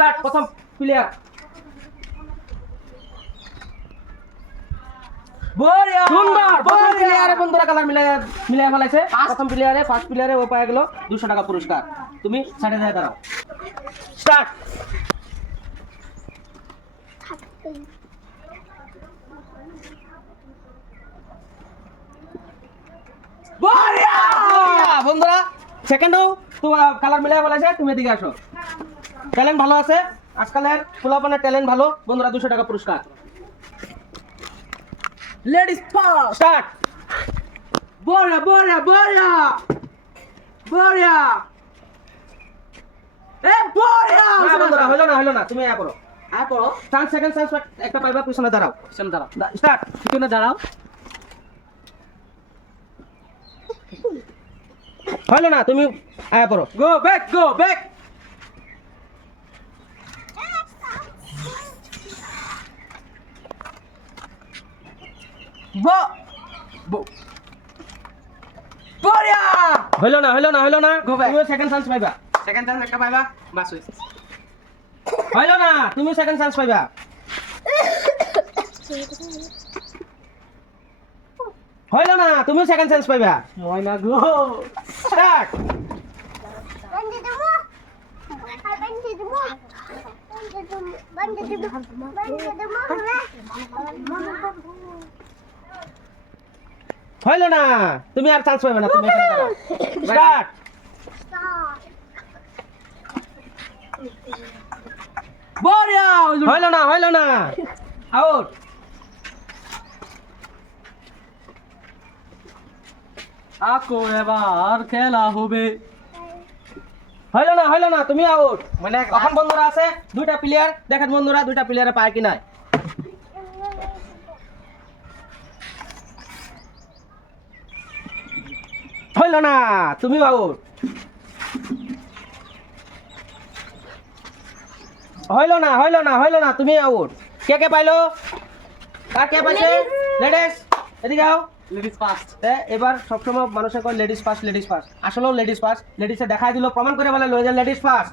Start প্রথম player বড়িয়া সুন্দর প্রথম প্লেয়ারে বন্ধুরা কালার মিলাই ফেলাইছে প্রথম প্লেয়ারে ফার্স্ট প্লেয়ারে ও পায় গেল 200 টাকা পুরস্কার তুমি সাইডে যায় দাঁড়াও স্টার্ট বড়িয়া বন্ধুরা সেকেন্ডও তোমার কালার মিলাই ফেলাইছে তুমি এদিকে আসো ট্যালেন্ট ভালো আছে আজকালের ফুলাপানের ট্যালেন্ট ভালো বন্ধুরা 200 টাকা পুরস্কার লেডিস ফার্স্ট স্টার্ট বড়িয়া বড়িয়া বড়িয়া বড়িয়া এ বড়িয়া বন্ধুরা হলো না তুমি আয়া করো আপো চান্স সেকেন্ড চান্স একটা পাইবা পিছনে দাঁড়াও পিছনে দাঁড়াও স্টার্ট পিছনে দাঁড়াও হলো না তুমি আয়া করো গো ব্যাক বড়িয়া হলো না Go back. তুমি সেকেন্ড চান্স পাইবা সেকেন্ড চান্স একটা পাইবা বাস হইছে হলো না তুমি সেকেন্ড চান্স পাইবা হলো না তুমি সেকেন্ড চান্স পাইবা ময়না গো স্টার্ট হলো না তুমি আর চান্স পাইবে না তুমি এখানে দাঁড়াও স্টার্ট বড়িয়া হলো না আউট আকো এবার খেলা হবে হলো না তুমি আউট মানে এখন বন্ধুরা আছে দুইটা প্লেয়ার দেখেন বন্ধুরা দুইটা প্লেয়ারে পায় কি নাই হইল না তুমি আউট হইল না তুমি আউট কে পাইলো আর কে পাইছে লেডিস এদিকে আও লেডিস ফার্স্ট এবার সবসময় মানুষে কয় লেডিস ফার্স্ট আসলেও লেডিস ফার্স্ট লেডিসে দেখাই দিল প্রমাণ করে বলে লেডিস ফার্স্ট